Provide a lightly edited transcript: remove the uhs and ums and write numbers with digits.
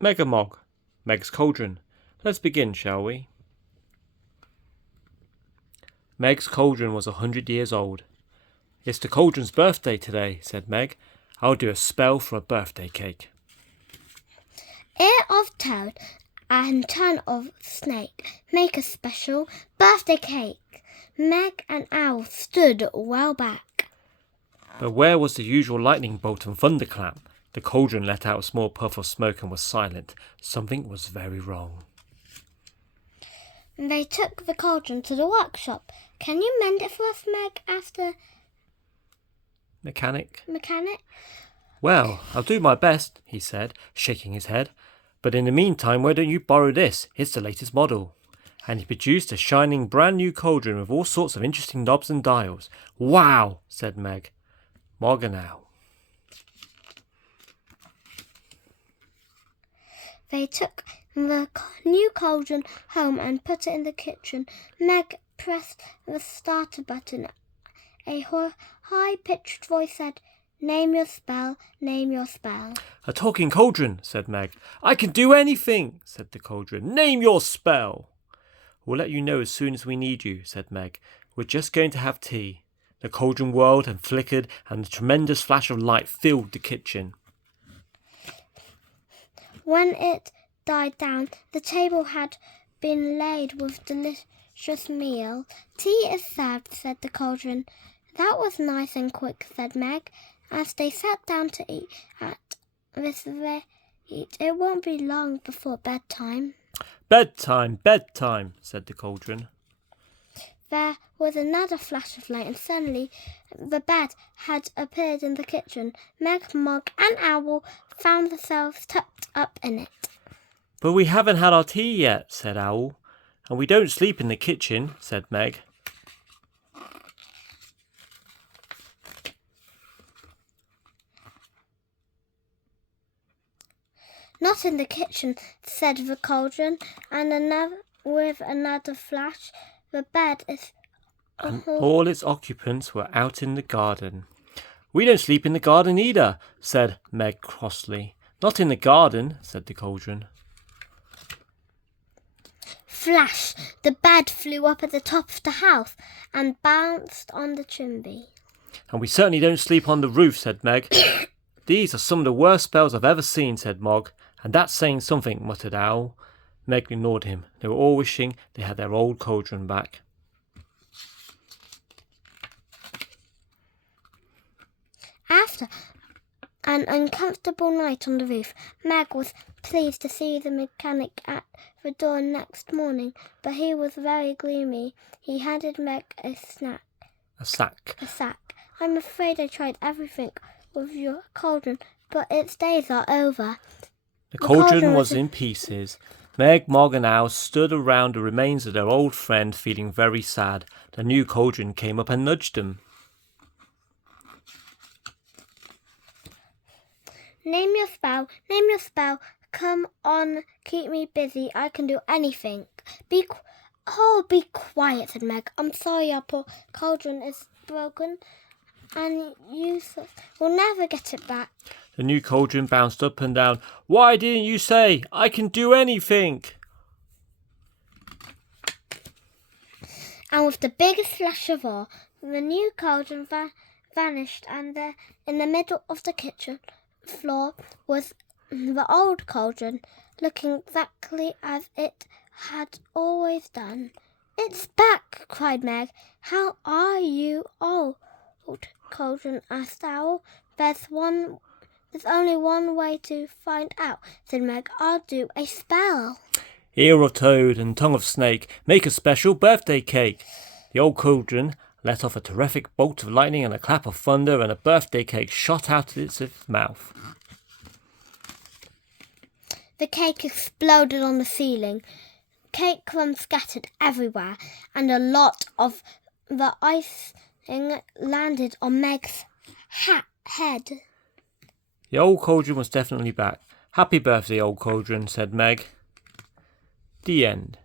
Megamog, Meg's Cauldron. Let's begin, shall we? Meg's cauldron was 100 years old. It's the cauldron's birthday today, said Meg. I'll do a spell for a birthday cake. Ear of toad and tongue of snake, make a special birthday cake. Meg and Owl stood well back. But where was the usual lightning bolt and thunderclap? The cauldron let out a small puff of smoke and was silent. Something was very wrong. They took the cauldron to the workshop. Can you mend it for us, Meg? asked the Mechanic. Well, I'll do my best, he said, shaking his head. But in the meantime, why don't you borrow this? It's the latest model. And he produced a shining brand new cauldron with all sorts of interesting knobs and dials. Wow, said Meg. Mog and Owl. They took the new cauldron home and put it in the kitchen. Meg pressed the starter button. A high-pitched voice said, "Name your spell, name your spell." A talking cauldron, said Meg. I can do anything, said the cauldron. Name your spell. We'll let you know as soon as we need you, said Meg. We're just going to have tea. The cauldron whirled and flickered, and a tremendous flash of light filled the kitchen. When it died down, the table had been laid with delicious meal. "Tea is served," said the cauldron. "That was nice and quick," said Meg. As they sat down to eat at this rate, it won't be long before bedtime. Bedtime, said the cauldron. There was another flash of light, and suddenly the bed had appeared in the kitchen. Meg, Mog, and Owl found themselves tucked up in it. But we haven't had our tea yet, said Owl. And we don't sleep in the kitchen, said Meg. "Not in the kitchen," said the cauldron, and with another flash, the bed is... And all its occupants were out in the garden. We don't sleep in the garden either, said Meg crossly. Not in the garden, said the cauldron. Flash! The bed flew up at the top of the house and bounced on the chimney. And we certainly don't sleep on the roof, said Meg. These are some of the worst spells I've ever seen, said Mog. And that's saying something, muttered Owl. Meg ignored him. They were all wishing they had their old cauldron back. After an uncomfortable night on the roof, Meg was pleased to see the mechanic at the door next morning, but he was very gloomy. He handed Meg a sack. "I'm afraid I tried everything with your cauldron, but its days are over." The cauldron was in pieces. Meg, Mog and Owl stood around the remains of their old friend, feeling very sad. The new cauldron came up and nudged them. Name your spell. Come on, keep me busy. I can do anything." Be quiet, said Meg. "I'm sorry our poor cauldron is broken and useless. We'll never get it back." The new cauldron bounced up and down. Why didn't you say, I can do anything? And with the biggest flash of all, the new cauldron vanished, and there, in the middle of the kitchen floor, was the old cauldron, looking exactly as it had always done. "It's back!" cried Meg. "How are you, old cauldron?" asked Owl. There's only one way to find out," said Meg. "I'll do a spell." Ear of toad and tongue of snake, make a special birthday cake. The old cauldron let off a terrific bolt of lightning and a clap of thunder, and a birthday cake shot out of its mouth. The cake exploded on the ceiling. Cake crumbs scattered everywhere, and a lot of the icing landed on Meg's head. The old cauldron was definitely back. Happy birthday, old cauldron, said Meg. The end.